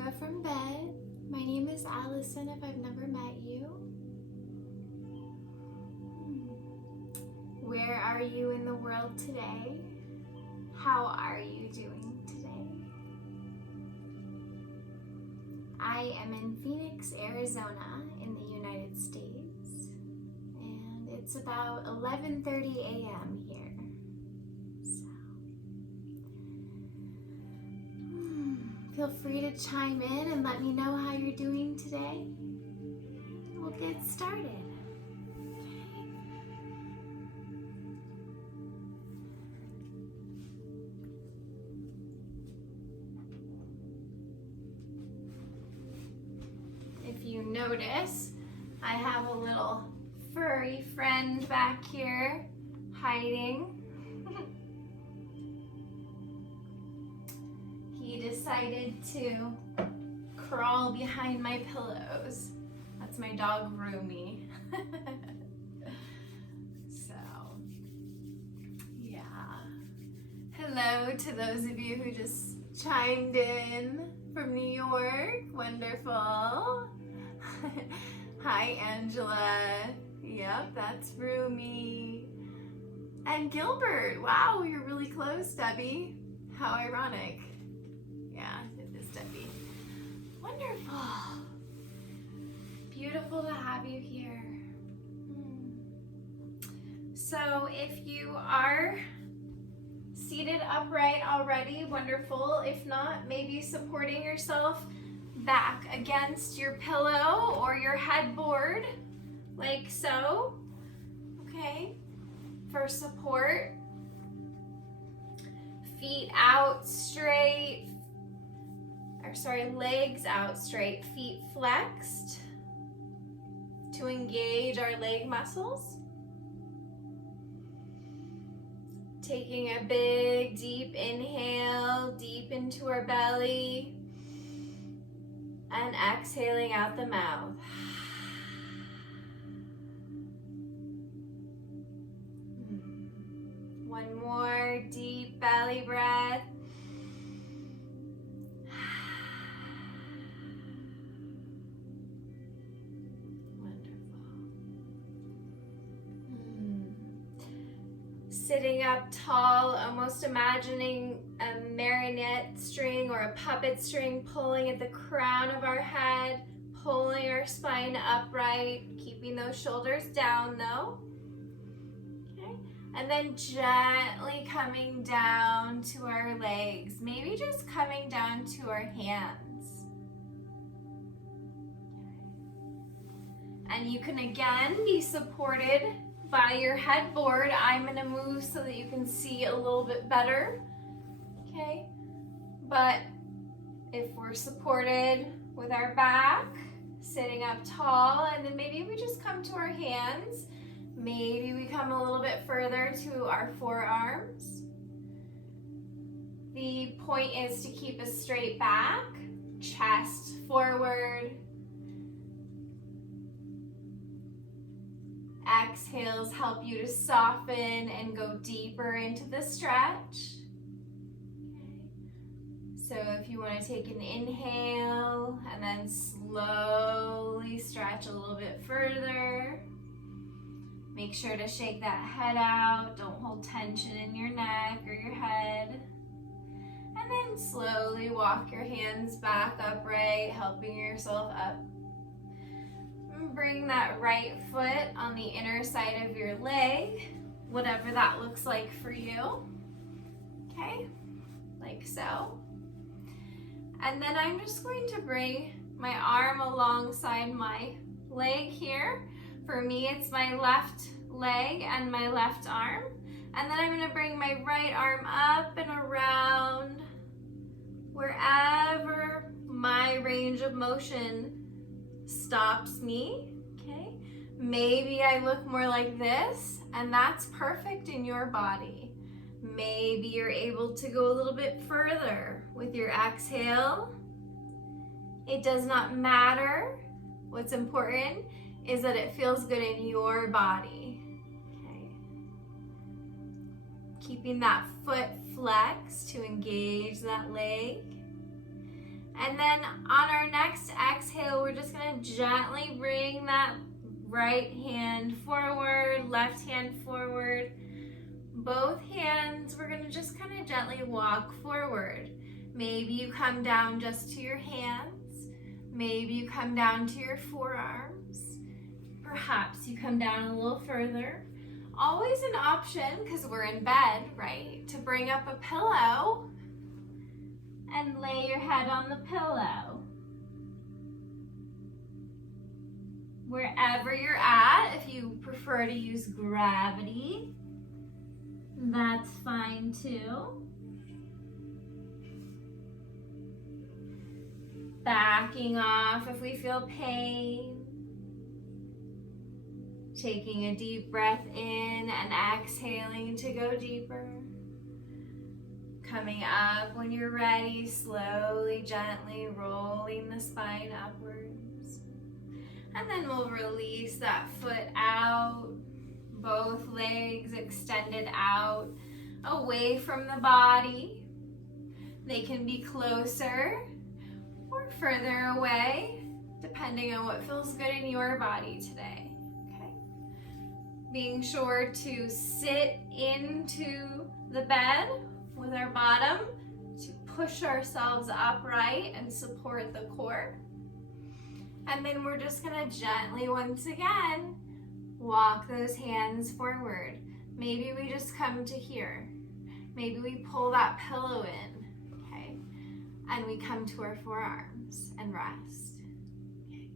yoga from bed. My name is Allison if I've never met you. Where are you in the world today? How are you doing today? I am in Phoenix, Arizona in the United States, and it's about 11:30 a.m. here. Feel free to chime in and let me know how you're doing today. We'll get started. If you notice, I have a little furry friend back here hiding. He decided to crawl behind my pillows. That's my dog Rumi. So, yeah. Hello to those of you who just chimed in from New York. Wonderful. Hi, Angela. Yep, that's Rumi. And Gilbert. Wow, you're really close, Debbie. How ironic. Yeah, it is Debbie. Wonderful. Beautiful to have you here. So if you are seated upright already, wonderful. If not, maybe supporting yourself back against your pillow or your headboard, like so. Okay, for support. Feet out straight. Legs out straight, feet flexed to engage our leg muscles. Taking a big, deep inhale, deep into our belly, and exhaling out the mouth. One more deep belly breath. Sitting up tall, almost imagining a marionette string or a puppet string pulling at the crown of our head, pulling our spine upright, keeping those shoulders down though. Okay, and then gently coming down to our legs, maybe just coming down to our hands. And you can again be supported by your headboard. I'm gonna move so that you can see a little bit better, okay? But if we're supported with our back, sitting up tall, and then maybe we just come to our hands, maybe we come a little bit further to our forearms. The point is to keep a straight back, chest forward. Exhales help you to soften and go deeper into the stretch. Okay. So if you want to take an inhale and then slowly stretch a little bit further. Make sure to shake that head out. Don't hold tension in your neck or your head. And then slowly walk your hands back upright, helping yourself up. Bring that right foot on the inner side of your leg, whatever that looks like for you. Okay, like so. And then I'm just going to bring my arm alongside my leg here. For me, it's my left leg and my left arm. And then I'm going to bring my right arm up and around wherever my range of motion stops me. Okay, maybe I look more like this, and that's perfect in your body. Maybe you're able to go a little bit further with your exhale. It does not matter. What's important is that it feels good in your body. Okay, keeping that foot flexed to engage that leg. And then on our next exhale, we're just gonna gently bring that right hand forward, left hand forward. Both hands, we're gonna just kind of gently walk forward. Maybe you come down just to your hands. Maybe you come down to your forearms. Perhaps you come down a little further. Always an option, because we're in bed, right? To bring up a pillow and lay your head on the pillow. Wherever you're at, if you prefer to use gravity, that's fine too. Backing off if we feel pain. Taking a deep breath in and exhaling to go deeper. Coming up when you're ready, slowly, gently rolling the spine upwards. And then we'll release that foot out, both legs extended out, away from the body. They can be closer or further away, depending on what feels good in your body today. Okay? Being sure to sit into the bed with our bottom to push ourselves upright and support the core. And then we're just gonna gently, once again, walk those hands forward. Maybe we just come to here. Maybe we pull that pillow in, okay? And we come to our forearms and rest. Okay.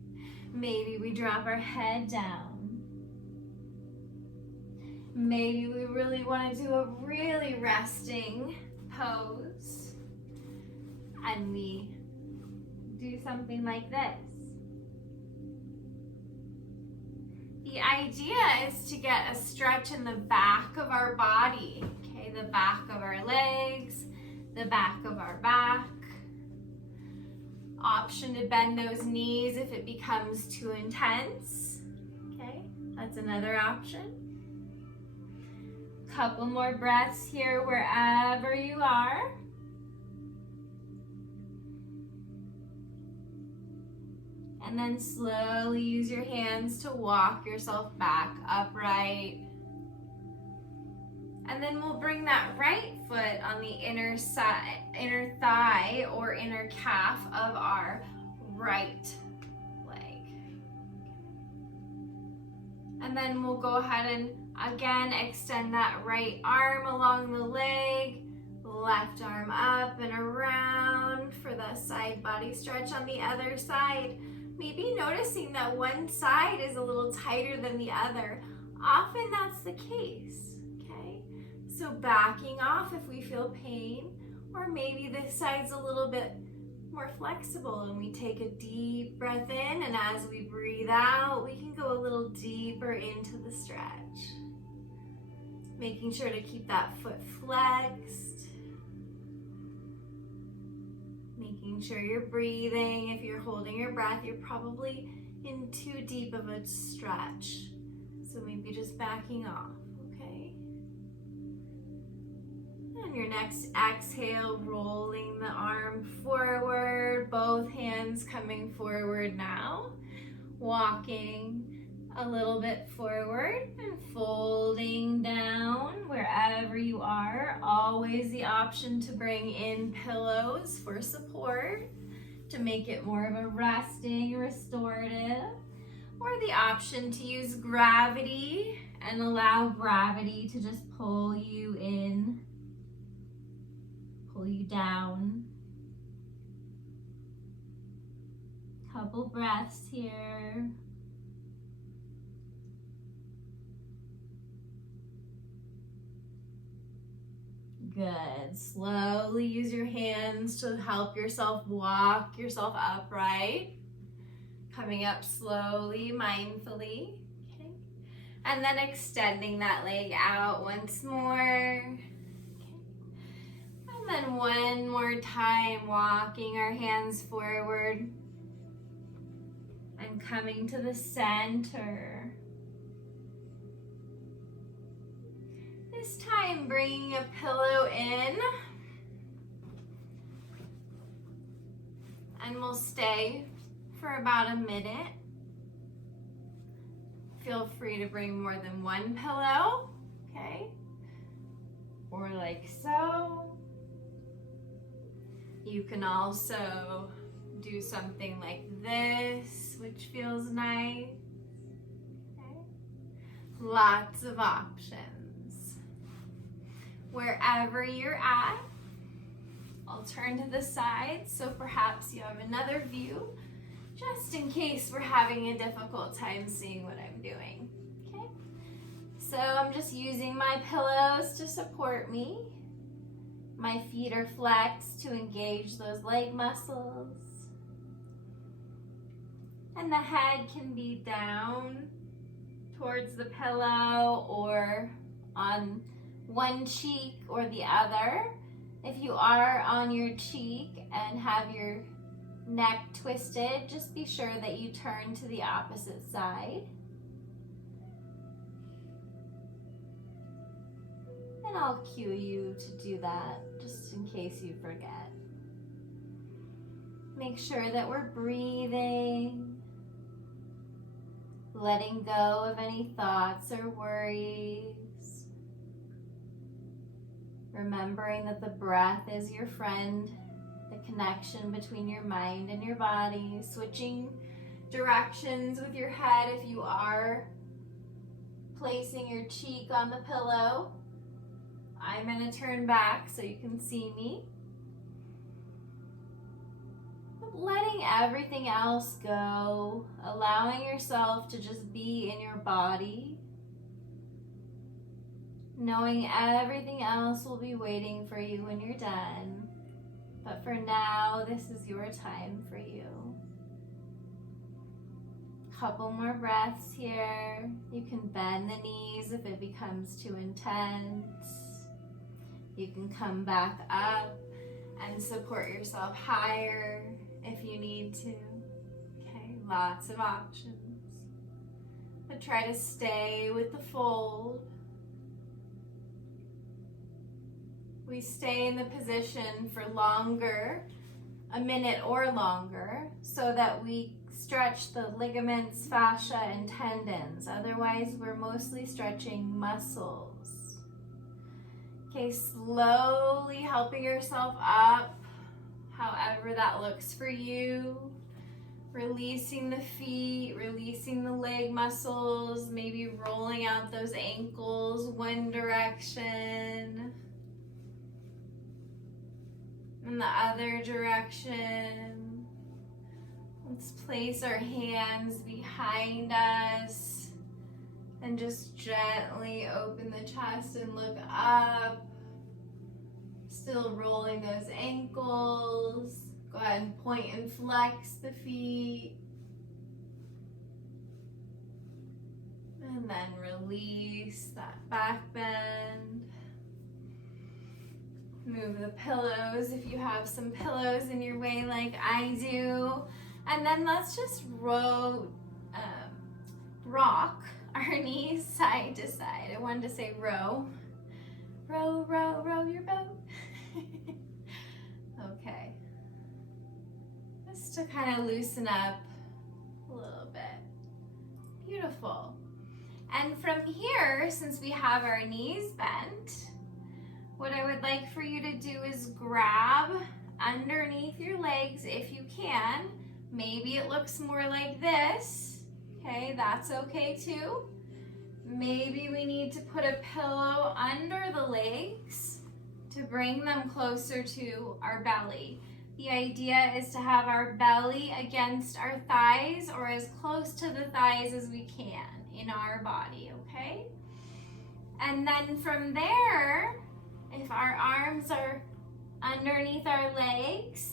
Maybe we drop our head down. Maybe we really want to do a really resting pose. And we do something like this. The idea is to get a stretch in the back of our body, okay? The back of our legs, the back of our back. Option to bend those knees if it becomes too intense, okay? That's another option. Couple more breaths here wherever you are. And then slowly use your hands to walk yourself back upright. And then we'll bring that right foot on the inner thigh or inner calf of our right leg. And then we'll go ahead and again extend that right arm along the leg, left arm up and around for the side body stretch on the other side. Maybe noticing that one side is a little tighter than the other. Often that's the case, okay? So backing off if we feel pain, or maybe this side's a little bit more flexible and we take a deep breath in, and as we breathe out, we can go a little deeper into the stretch. Making sure to keep that foot flexed. Making sure you're breathing. If you're holding your breath, you're probably in too deep of a stretch. So maybe just backing off, okay? And your next exhale, rolling the arm forward, both hands coming forward now. Walking a little bit forward and folding down wherever you are. Always the option to bring in pillows for support to make it more of a resting, restorative, or the option to use gravity and allow gravity to just pull you in, pull you down. Couple breaths here. Good. Slowly use your hands to help yourself walk yourself upright. Coming up slowly, mindfully. Okay. And then extending that leg out once more. Okay. And then one more time, walking our hands forward and coming to the center. This time, bringing a pillow in And we'll stay for about a minute. Feel free to bring more than one pillow, okay? Or like so. You can also do something like this, which feels nice. Okay? Lots of options. Wherever you're at, I'll turn to the side so perhaps you have another view, just in case we're having a difficult time seeing what I'm doing. Okay? So I'm just using my pillows to support me. My feet are flexed to engage those leg muscles. And the head can be down towards the pillow or on one cheek or the other. If you are on your cheek and have your neck twisted, just be sure that you turn to the opposite side. And I'll cue you to do that just in case you forget. Make sure that we're breathing, letting go of any thoughts or worries, remembering that the breath is your friend, the connection between your mind and your body, switching directions with your head if you are placing your cheek on the pillow. I'm going to turn back so you can see me. Letting everything else go, allowing yourself to just be in your body, knowing everything else will be waiting for you when you're done. But for now, this is your time for you. Couple more breaths here. You can bend the knees if it becomes too intense. You can come back up and support yourself higher if you need to. Okay, lots of options. But try to stay with the fold. We stay in the position for longer, a minute or longer, so that we stretch the ligaments, fascia, and tendons. Otherwise, we're mostly stretching muscles. Okay, slowly helping yourself up, however that looks for you. Releasing the feet, releasing the leg muscles, maybe rolling out those ankles one direction and the other direction. Let's place our hands behind us and just gently open the chest and look up. Still rolling those ankles. Go ahead and point and flex the feet. And then release that back bend. Move the pillows if you have some pillows in your way like I do. And then let's just rock our knees side to side. I wanted to say row. Row, row, row your boat. Okay. Just to kind of loosen up a little bit. Beautiful. And from here, since we have our knees bent, what I would like for you to do is grab underneath your legs if you can. Maybe it looks more like this. Okay, that's okay too. Maybe we need to put a pillow under the legs to bring them closer to our belly. The idea is to have our belly against our thighs or as close to the thighs as we can in our body, okay? And then from there, if our arms are underneath our legs,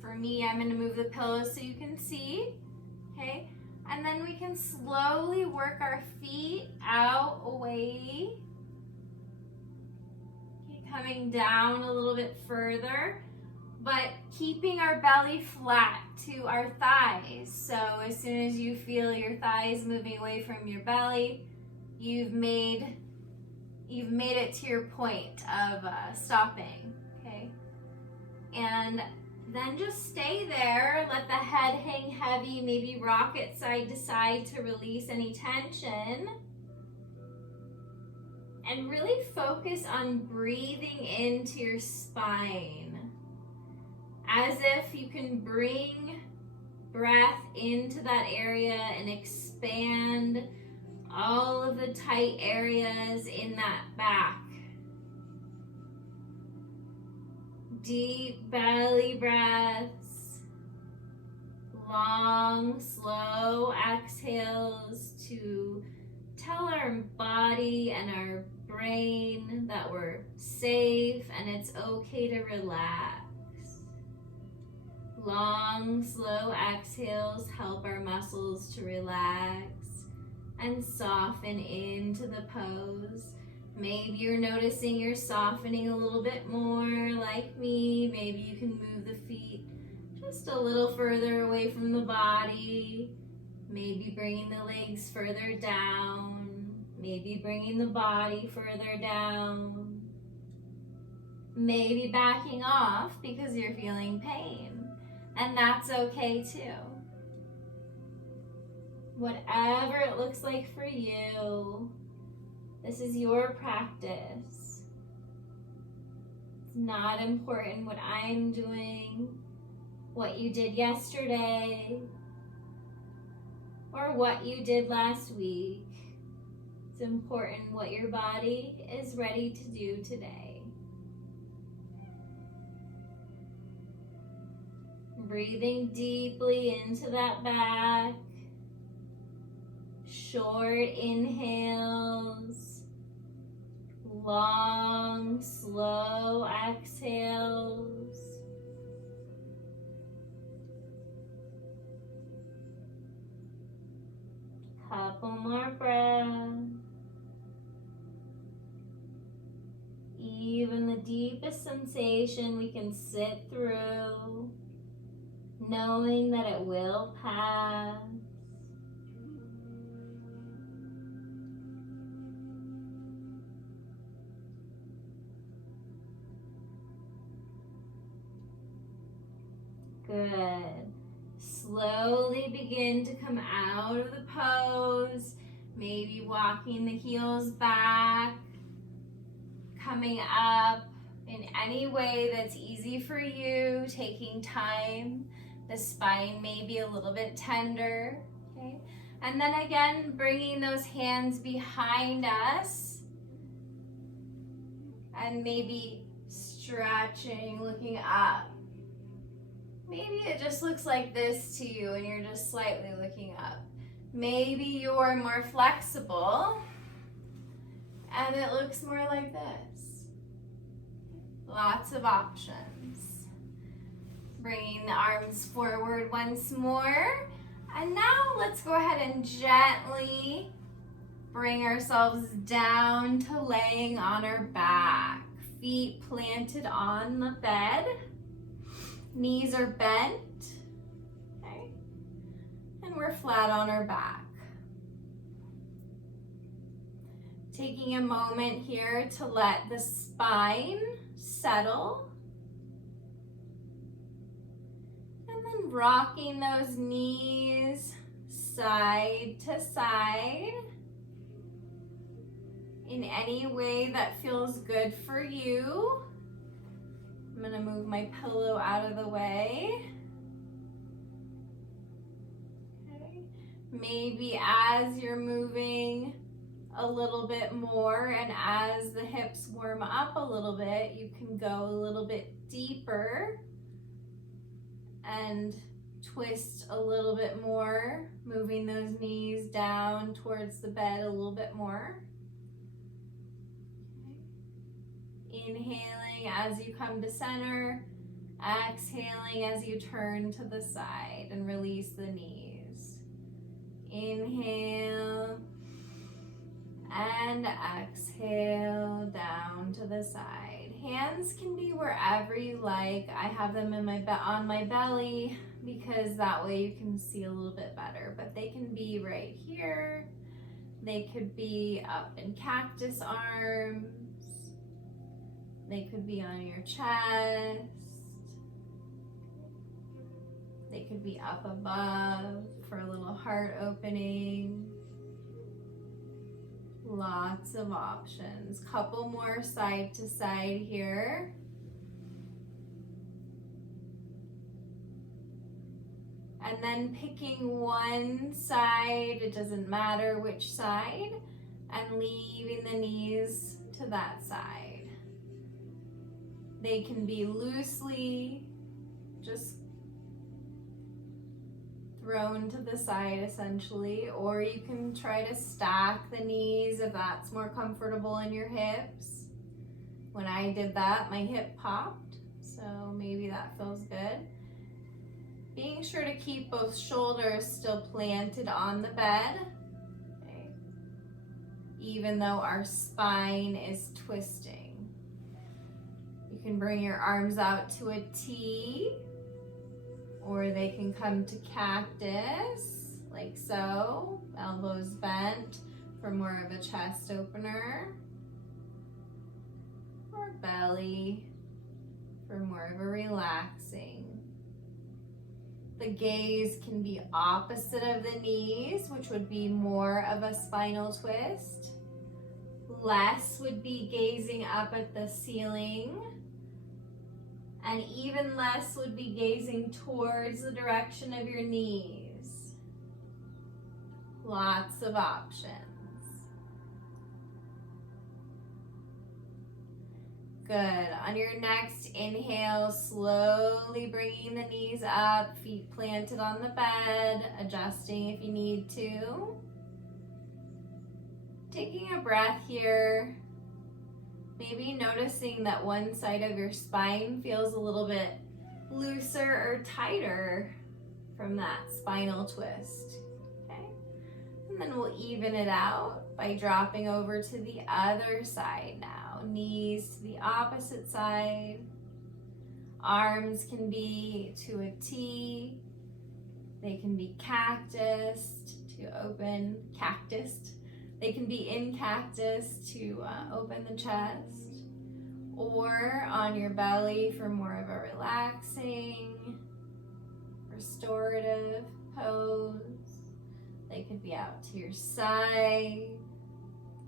for me, I'm gonna move the pillow so you can see, okay? And then we can slowly work our feet out, away. Okay, coming down a little bit further, but keeping our belly flat to our thighs. So as soon as you feel your thighs moving away from your belly, you've made it to your point of stopping, okay? And then just stay there. Let the head hang heavy. Maybe rock it side to side to release any tension. And really focus on breathing into your spine. As if you can bring breath into that area and expand all of the tight areas in that back. Deep belly breaths, long, slow exhales to tell our body and our brain that we're safe and it's okay to relax. Long, slow exhales help our muscles to relax and soften into the pose. Maybe you're noticing you're softening a little bit more like me. Maybe you can move the feet just a little further away from the body. Maybe bringing the legs further down. Maybe bringing the body further down. Maybe backing off because you're feeling pain. And that's okay too. Whatever it looks like for you, this is your practice. It's not important what I'm doing, what you did yesterday, or what you did last week. It's important what your body is ready to do today. Breathing deeply into that back. Short inhales. Long, slow exhales. Couple more breaths. Even the deepest sensation we can sit through, knowing that it will pass. Good. Slowly begin to come out of the pose, maybe walking the heels back, coming up in any way that's easy for you, taking time. The spine may be a little bit tender, okay? And then again, bringing those hands behind us and maybe stretching, looking up. Maybe it just looks like this to you and you're just slightly looking up. Maybe you're more flexible and it looks more like this. Lots of options. Bringing the arms forward once more. And now let's go ahead and gently bring ourselves down to laying on our back. Feet planted on the bed. Knees are bent, okay? And we're flat on our back. Taking a moment here to let the spine settle. And then rocking those knees side to side in any way that feels good for you. I'm gonna move my pillow out of the way. Okay. Maybe as you're moving a little bit more and as the hips warm up a little bit, you can go a little bit deeper and twist a little bit more, moving those knees down towards the bed a little bit more. Inhaling as you come to center, exhaling as you turn to the side and release the knees. Inhale and exhale down to the side. Hands can be wherever you like. I have them in on my belly because that way you can see a little bit better, but they can be right here. They could be up in cactus arms. They could be on your chest. They could be up above for a little heart opening. Lots of options. Couple more side to side here. And then picking one side, it doesn't matter which side, and leaving the knees to that side. They can be loosely just thrown to the side essentially, or you can try to stack the knees if that's more comfortable in your hips. When I did that, my hip popped, so maybe that feels good. Being sure to keep both shoulders still planted on the bed, okay, even though our spine is twisting. You can bring your arms out to a T, or they can come to cactus, like so, elbows bent for more of a chest opener, or belly for more of a relaxing. The gaze can be opposite of the knees, which would be more of a spinal twist. Less would be gazing up at the ceiling. And even less would be gazing towards the direction of your knees. Lots of options. Good. On your next inhale, slowly bringing the knees up, feet planted on the bed, adjusting if you need to. Taking a breath here. Maybe noticing that one side of your spine feels a little bit looser or tighter from that spinal twist. Okay? And then we'll even it out by dropping over to the other side now. Knees to the opposite side. Arms can be to a T. They can be cactused to open, cactused. They can be in cactus to open the chest, or on your belly for more of a relaxing, restorative pose. They could be out to your side.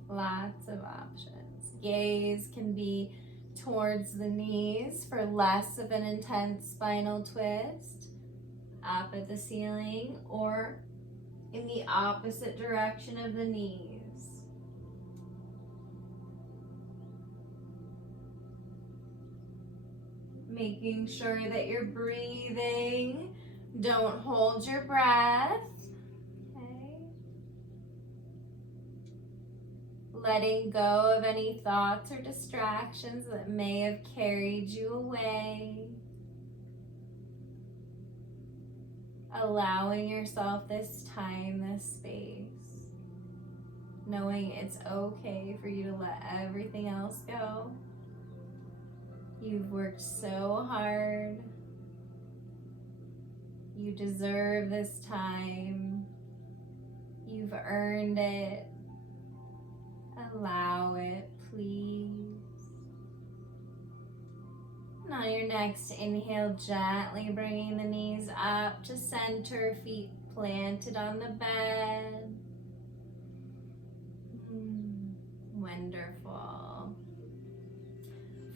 Lots of options. Gaze can be towards the knees for less of an intense spinal twist, up at the ceiling, or in the opposite direction of the knees. Making sure that you're breathing. Don't hold your breath. Okay. Letting go of any thoughts or distractions that may have carried you away. Allowing yourself this time, this space. Knowing it's okay for you to let everything else go. You've worked so hard. You deserve this time. You've earned it. Allow it, please. And on your next inhale, gently bringing the knees up to center, feet planted on the bed. Wonderful.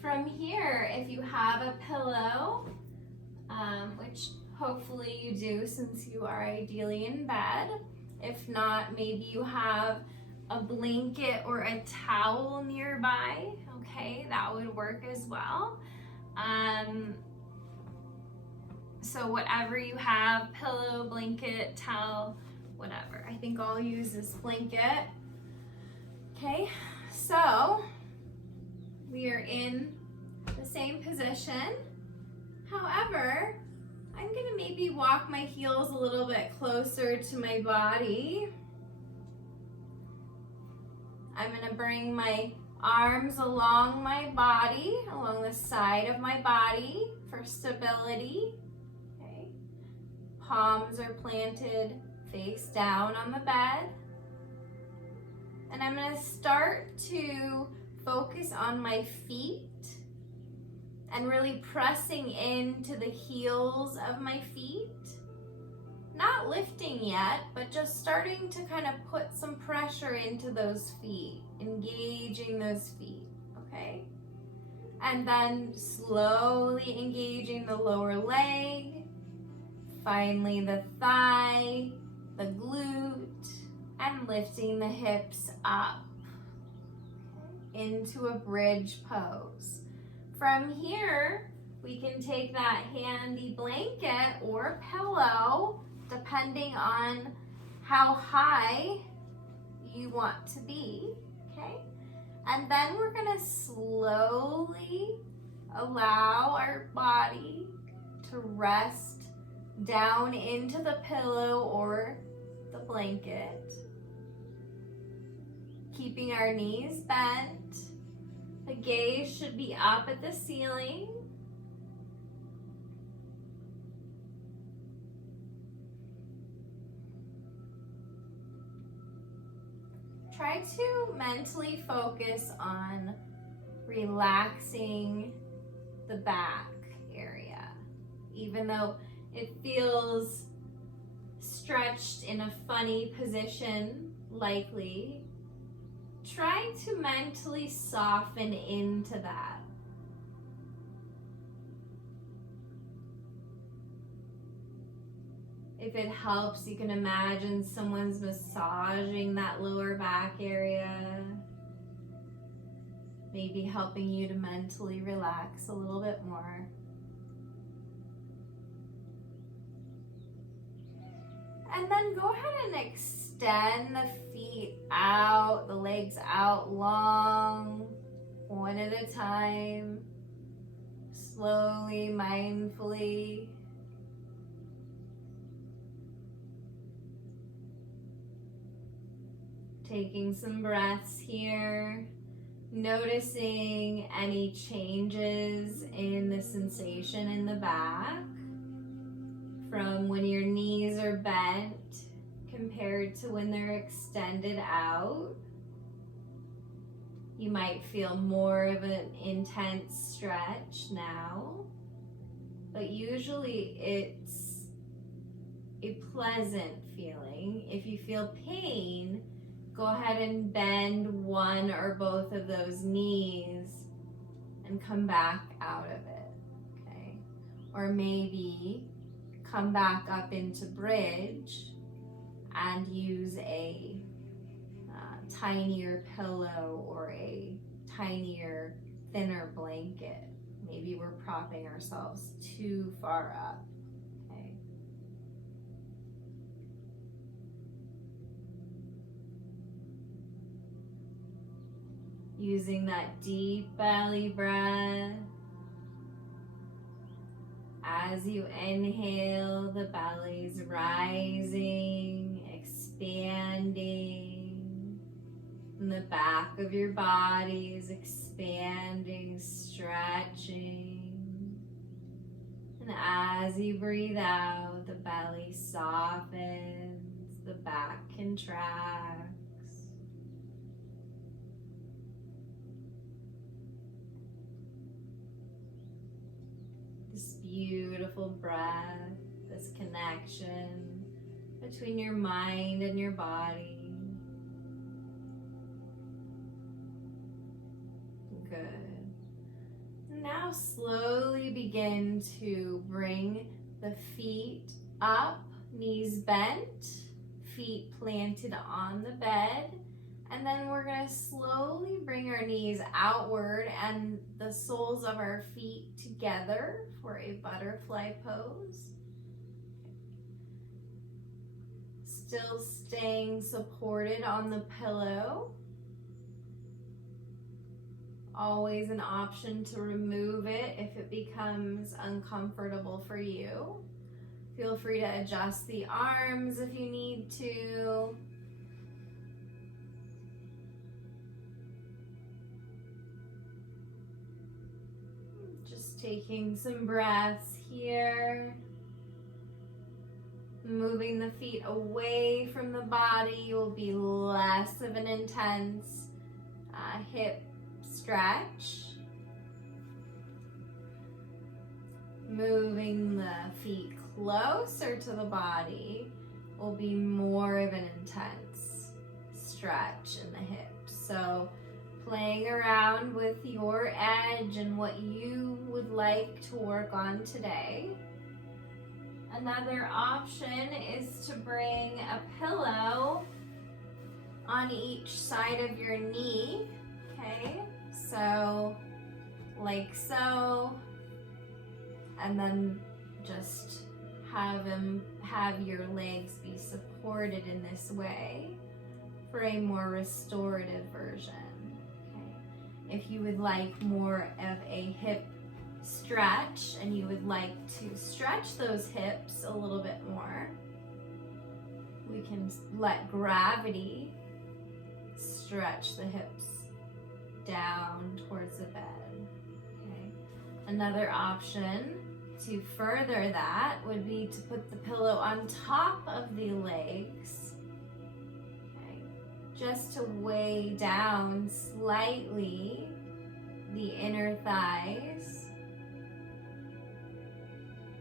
From here, if you have a pillow, which hopefully you do since you are ideally in bed. If not, maybe you have a blanket or a towel nearby. Okay, that would work as well. So whatever you have, pillow, blanket, towel, whatever. I think I'll use this blanket. Okay, so we are in the same position. However, I'm gonna maybe walk my heels a little bit closer to my body. I'm gonna bring my arms along my body, along the side of my body for stability. Okay. Palms are planted face down on the bed. And I'm gonna start to focus on my feet and really pressing into the heels of my feet not lifting yet, but just starting to kind of put some pressure into those feet, engaging those feet, okay? And then slowly engaging the lower leg, finally the thigh, the glute, and lifting the hips up into a bridge pose. From here, we can take that handy blanket or pillow, depending on how high you want to be, okay? And then we're gonna slowly allow our body to rest down into the pillow or the blanket, keeping our knees bent. The gaze should be up at the ceiling. Try to mentally focus on relaxing the back area. Even though it feels stretched in a funny position, likely, try to mentally soften into that. If it helps, you can imagine someone's massaging that lower back area, maybe helping you to mentally relax a little bit more. And then go ahead and extend the feet out, the legs out long, one at a time, slowly, mindfully. Taking some breaths here, noticing any changes in the sensation in the back from when your knees are bent compared to when they're extended out. You might feel more of an intense stretch now, but usually it's a pleasant feeling. If you feel pain, go ahead and bend one or both of those knees and come back out of it, okay? Or maybe come back up into bridge and use a tinier pillow or a tinier, thinner blanket. Maybe we're propping ourselves too far up, okay? Using that deep belly breath. As you inhale, the belly's rising, expanding. And the back of your body is expanding, stretching. And as you breathe out, the belly softens, the back contracts. This beautiful breath, this connection between your mind and your body. Good. Now slowly begin to bring the feet up, knees bent, feet planted on the bed. And then we're going to slowly bring our knees outward and the soles of our feet together for a butterfly pose. Still staying supported on the pillow. Always an option to remove it if it becomes uncomfortable for you. Feel free to adjust the arms if you need to. Just taking some breaths here. Moving the feet away from the body will be less of an intense hip stretch. Moving the feet closer to the body will be more of an intense stretch in the hips. So playing around with your edge and what you would like to work on today. Another option is to bring a pillow on each side of your knee, okay? So like so, and then just have your legs be supported in this way for a more restorative version. Okay. If you would like more of a hip stretch and you would like to stretch those hips a little bit more, we can let gravity stretch the hips down towards the bed. Okay. Another option to further that would be to put the pillow on top of the legs, okay, just to weigh down slightly the inner thighs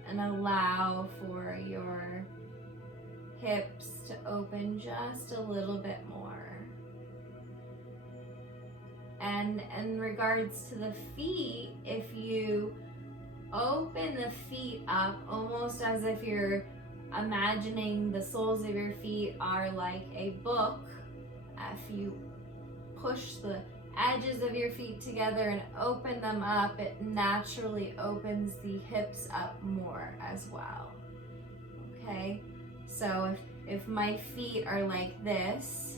and allow for your hips to open just a little bit more. And in regards to the feet, if you open the feet up almost as if you're imagining the soles of your feet are like a book, if you push the edges of your feet together and open them up, it naturally opens the hips up more as well. Okay, so if my feet are like this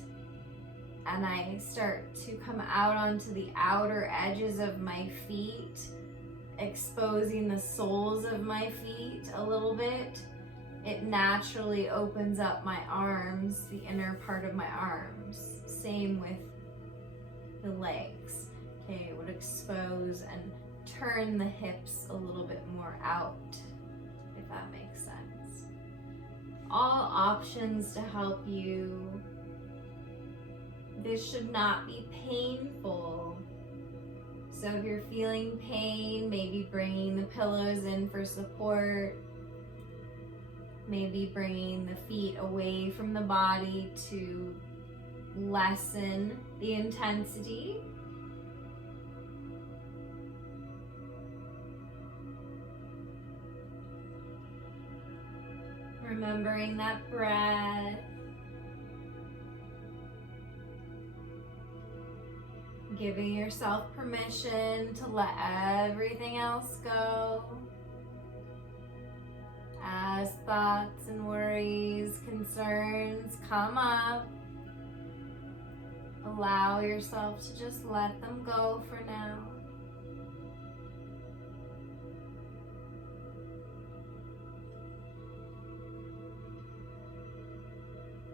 and I start to come out onto the outer edges of my feet, exposing the soles of my feet a little bit, it naturally opens up my arms, the inner part of my arms. Same with the legs. Okay, it would expose and turn the hips a little bit more out, if that makes sense. All options to help you. This should not be painful. So if you're feeling pain, maybe bringing the pillows in for support, maybe bringing the feet away from the body to lessen the intensity. Remembering that breath. Giving yourself permission to let everything else go. As thoughts and worries, concerns come up, allow yourself to just let them go for now.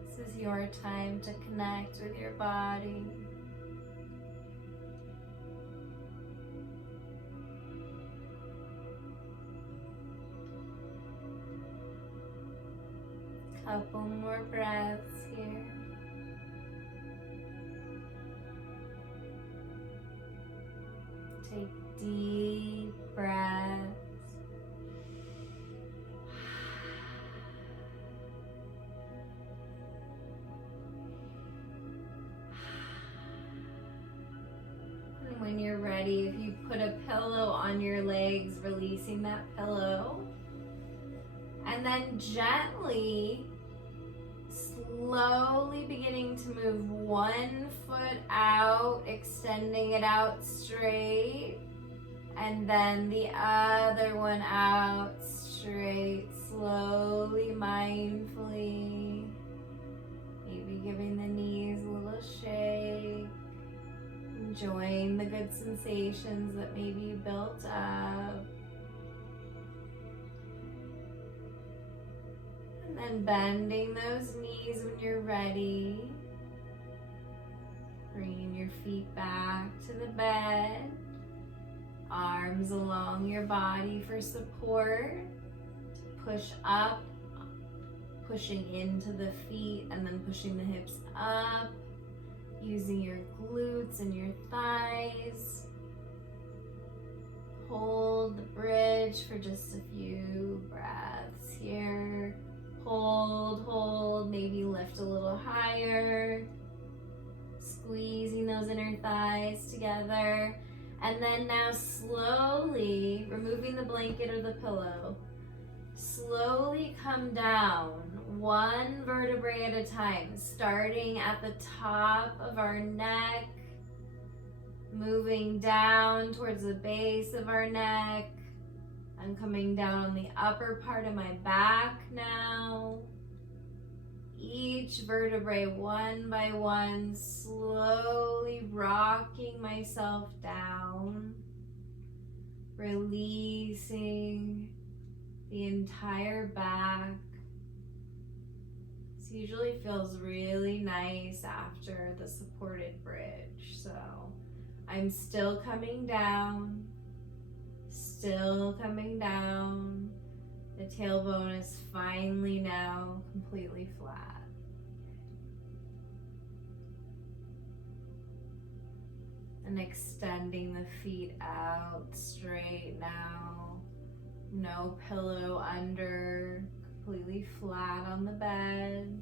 This is your time to connect with your body. Couple more breaths here. Take deep breaths. And when you're ready, if you put a pillow on your legs, releasing that pillow, and then gently, slowly beginning to move one foot out, extending it out straight, and then the other one out straight, slowly, mindfully, maybe giving the knees a little shake, enjoying the good sensations that maybe you built up. And then bending those knees when you're ready. Bringing your feet back to the bed. Arms along your body for support. Push up, pushing into the feet and then pushing the hips up. Using your glutes and your thighs. Hold the bridge for just a few breaths here. hold, maybe lift a little higher, squeezing those inner thighs together. And then now slowly, removing the blanket or the pillow, slowly come down one vertebrae at a time, starting at the top of our neck, moving down towards the base of our neck. I'm coming down on the upper part of my back now. Each vertebrae one by one, slowly rocking myself down, releasing the entire back. This usually feels really nice after the supported bridge. So I'm still coming down, still coming down. The tailbone is finally now completely flat. And extending the feet out straight now. No pillow under, completely flat on the bed.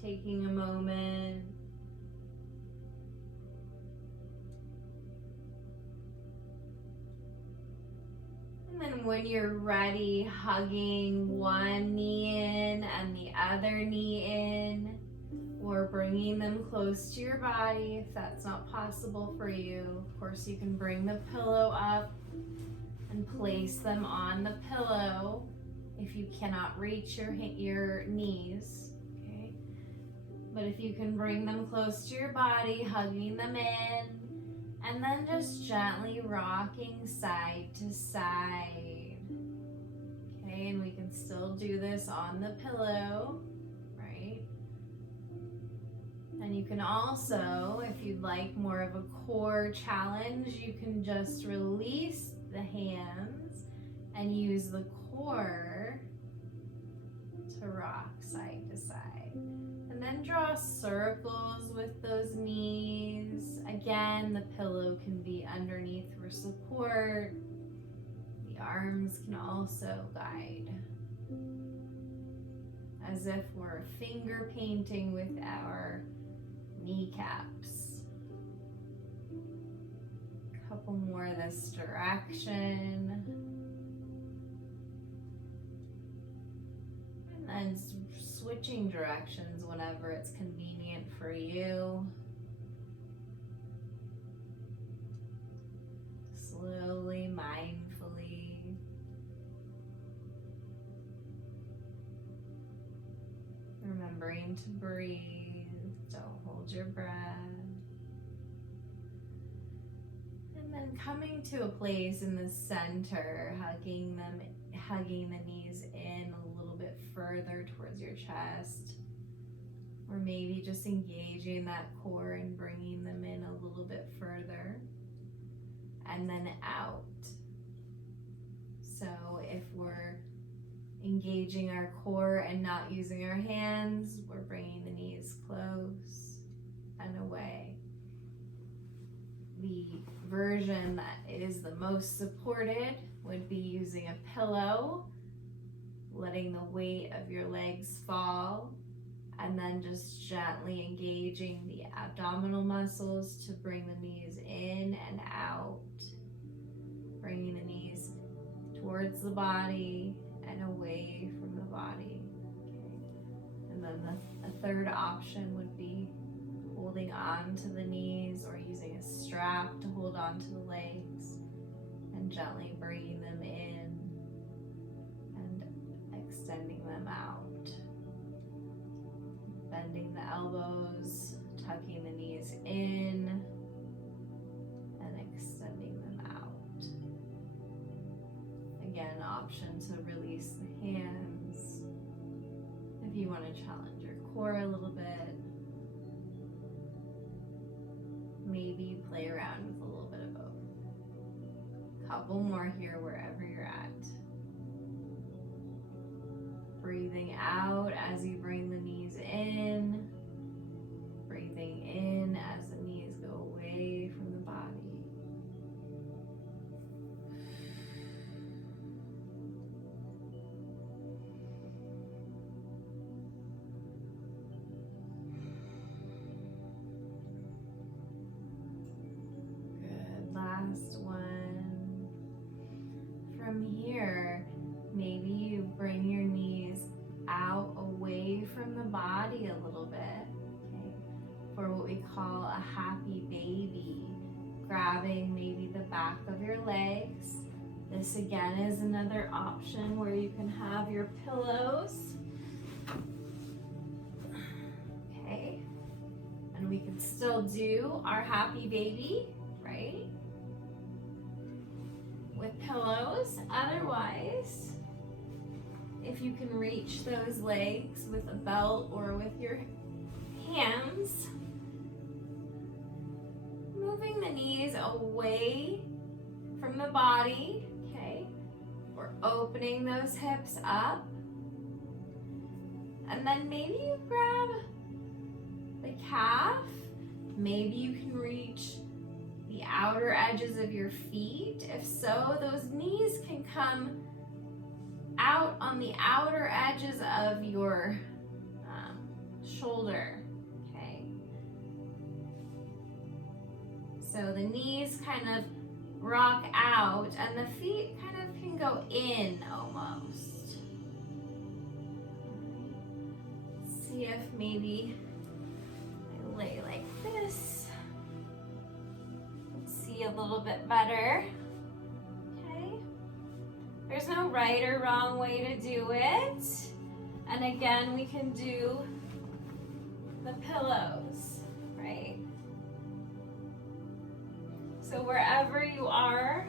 Taking a moment. And then when you're ready, hugging one knee in and the other knee in, or bringing them close to your body if that's not possible for you. Of course, you can bring the pillow up and place them on the pillow if you cannot reach your knees, okay? But if you can bring them close to your body, hugging them in, and then just gently rocking side to side. Okay, and we can still do this on the pillow, right? And you can also, if you'd like more of a core challenge, you can just release the hands and use the core to rock side to side. And then draw circles with those knees. Again, the pillow can be underneath for support. The arms can also guide. As if we're finger painting with our kneecaps. A couple more this direction. And then switching directions whenever it's convenient for you. Slowly, mindfully. Remembering to breathe. Don't hold your breath. And then coming to a place in the center, hugging the knees in a little bit further towards your chest. Or maybe just engaging that core and bringing them in a little bit further. And then out. So if we're engaging our core and not using our hands, we're bringing the knees close and away. The version that is the most supported would be using a pillow, letting the weight of your legs fall, and then just gently engaging the abdominal muscles to bring the knees in and out, bringing the knees towards the body and away from the body. Okay. And then the third option would be holding on to the knees or using a strap to hold on to the legs and gently bringing them in and extending them out. Bending the elbows, tucking the knees in, and extending them out. Again, option to release the hands. If you want to challenge your core a little bit, maybe play around with a little bit of both. Couple more here wherever you're at. Breathing out as you bring the knees in. Breathing in as the knees go away from the body. we call a happy baby, grabbing maybe the back of your legs. This again is another option where you can have your pillows. Okay, and we can still do our happy baby, right? With pillows. Otherwise, if you can reach those legs with a belt or with your hands, moving the knees away from the body, okay? We're opening those hips up. And then maybe you grab the calf. Maybe you can reach the outer edges of your feet. If so, those knees can come out on the outer edges of your shoulder, okay? So the knees kind of rock out and the feet kind of can go in almost. See if maybe I lay like this. See a little bit better. There's no right or wrong way to do it. And again, we can do the pillows, right? So wherever you are,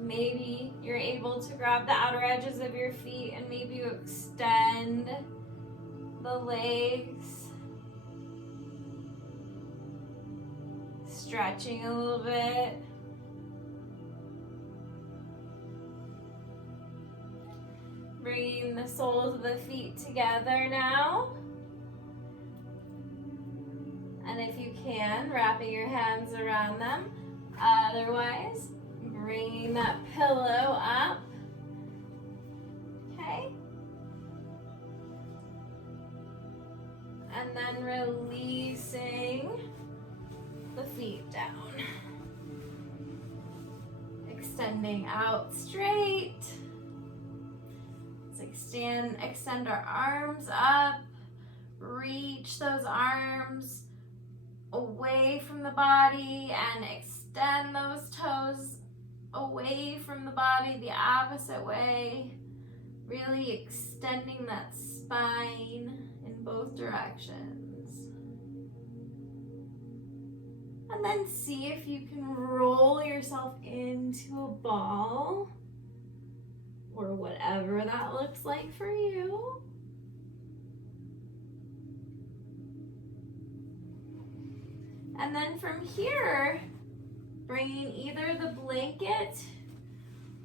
maybe you're able to grab the outer edges of your feet and maybe you extend the legs, stretching a little bit. Bringing the soles of the feet together now. And if you can, wrapping your hands around them. Otherwise, bringing that pillow up. Okay. And then releasing the feet down. Extending out straight. Extend our arms up, reach those arms away from the body and extend those toes away from the body the opposite way, really extending that spine in both directions. And then see if you can roll yourself into a ball, or whatever that looks like for you. And then from here, bringing either the blanket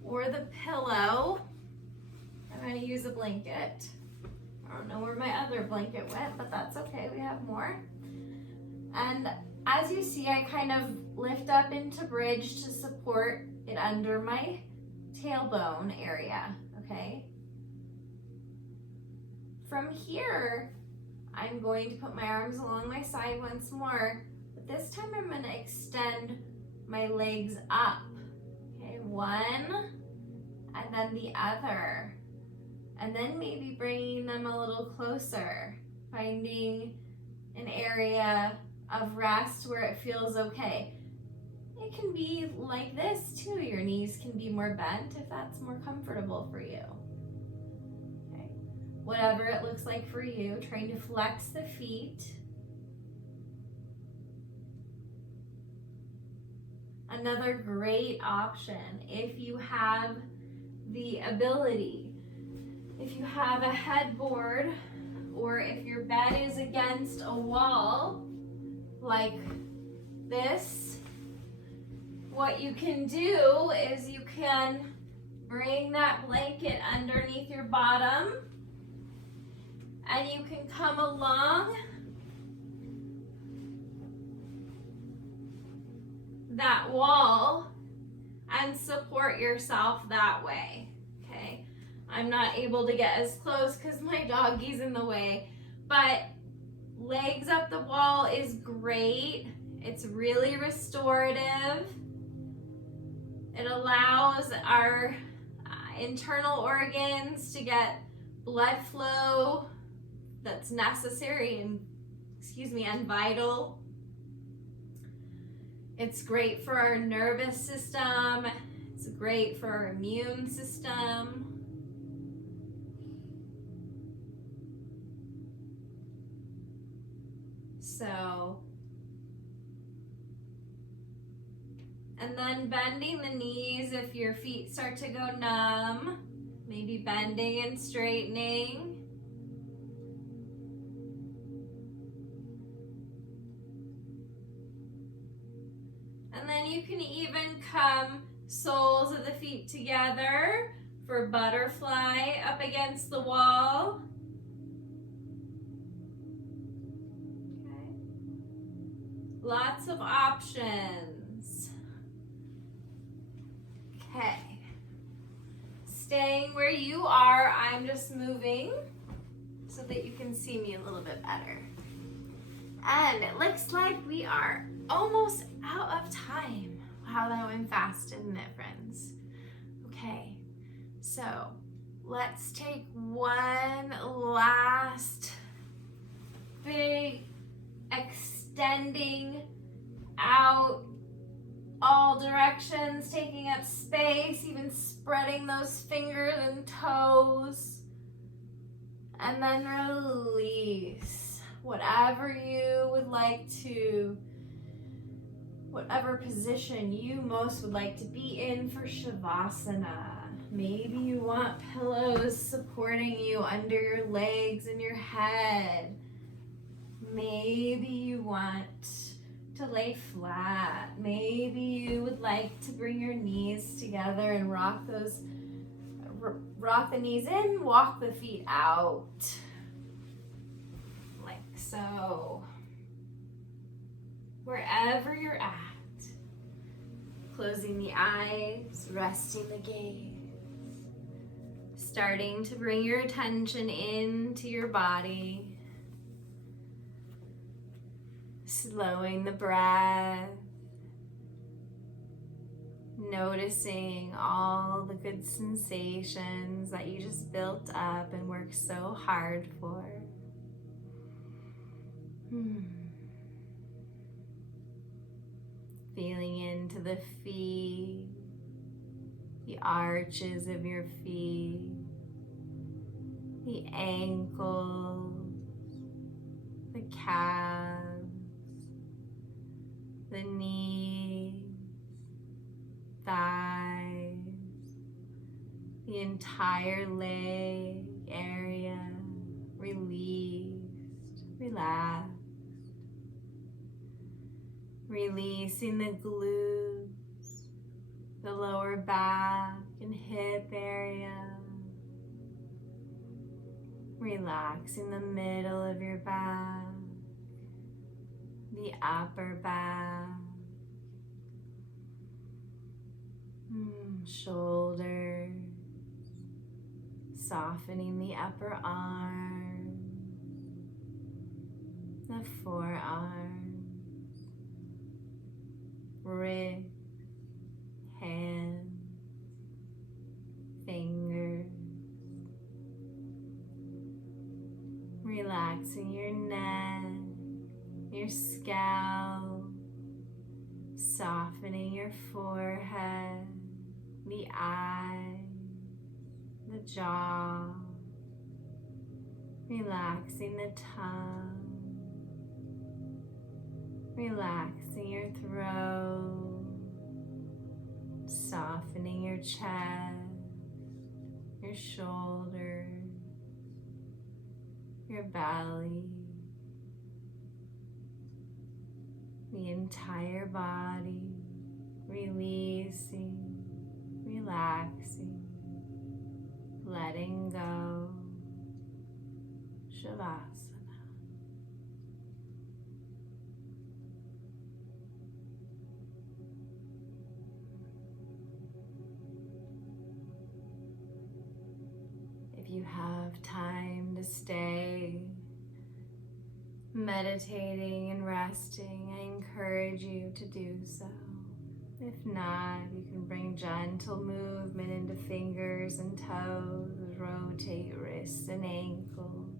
or the pillow. I'm going to use a blanket. I don't know where my other blanket went, but that's okay, we have more. And as you see, I kind of lift up into bridge to support it under my tailbone area, okay? From here, I'm going to put my arms along my side once more, but this time I'm going to extend my legs up, okay? One, and then the other. And then maybe bringing them a little closer, finding an area of rest where it feels okay. It can be like this too. Your knees can be more bent if that's more comfortable for you. Okay. Whatever it looks like for you, trying to flex the feet. Another great option, if you have the ability, if you have a headboard or if your bed is against a wall like this, what you can do is you can bring that blanket underneath your bottom and you can come along that wall and support yourself that way, okay? I'm not able to get as close because my doggie's in the way, but legs up the wall is great. It's really restorative. It allows our internal organs to get blood flow that's necessary and vital. It's great for our nervous system. It's great for our immune system. So, and then bending the knees if your feet start to go numb, maybe bending and straightening. And then you can even come soles of the feet together for butterfly up against the wall. Okay. Lots of options. Okay. Staying where you are, I'm just moving so that you can see me a little bit better. And it looks like we are almost out of time. Wow, that went fast, didn't it, friends? Okay, so let's take one last big extending out all directions, taking up space, even spreading those fingers and toes. And then release. Whatever you would like to, whatever position you most would like to be in for Shavasana. Maybe you want pillows supporting you under your legs and your head. Maybe you want to lay flat. Maybe you would like to bring your knees together and rock the knees in, walk the feet out. Like so. Wherever you're at, closing the eyes, resting the gaze, starting to bring your attention into your body. Slowing the breath, noticing all the good sensations that you just built up and worked so hard for. Feeling into the feet, the arches of your feet, the ankles, the calves, the knees, thighs, the entire leg area, released, relaxed. Releasing the glutes, the lower back and hip area. Relaxing the middle of your back, the upper back, shoulders, softening the upper arms, the forearms, wrists, hands, fingers. Relaxing your neck, your scalp, softening your forehead, the eyes, the jaw, relaxing the tongue, relaxing your throat, softening your chest, your shoulders, your belly, the entire body, releasing, relaxing, letting go, Shavasana. If you have time to stay meditating and resting, I encourage you to do so. If not, you can bring gentle movement into fingers and toes, rotate wrists and ankles,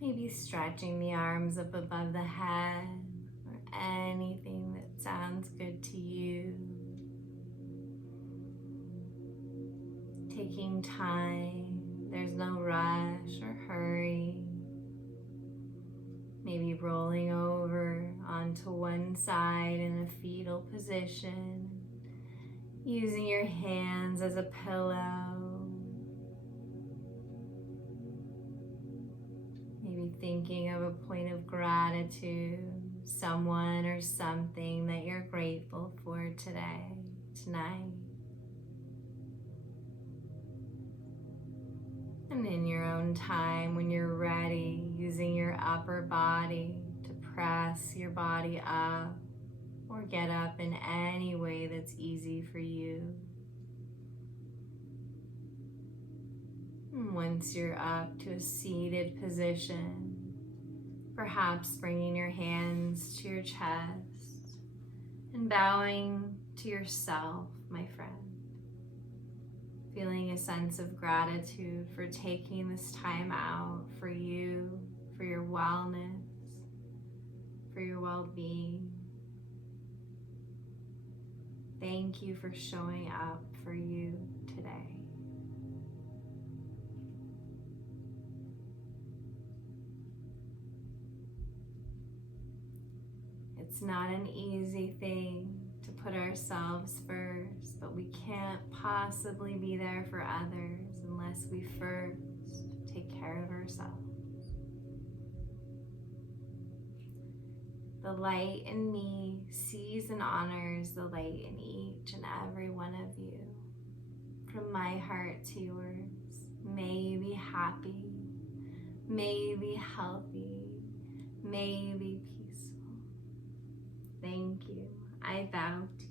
Maybe stretching the arms up above the head or anything that sounds good to you. Taking time, there's no rush or hurry. Maybe rolling over onto one side in a fetal position, using your hands as a pillow. Maybe thinking of a point of gratitude, someone or something that you're grateful for today, tonight. And in your own time, when you're ready, using your upper body to press your body up or get up in any way that's easy for you. And once you're up to a seated position, perhaps bringing your hands to your chest and bowing to yourself, my friend. Feeling a sense of gratitude for taking this time out for you, for your wellness, for your well-being. Thank you for showing up for you today. It's not an easy thing to put ourselves first, but we can't possibly be there for others unless we first take care of ourselves. The light in me sees and honors the light in each and every one of you. From my heart to yours, may you be happy, may you be healthy, may you be peaceful. Thank you. I bow to you.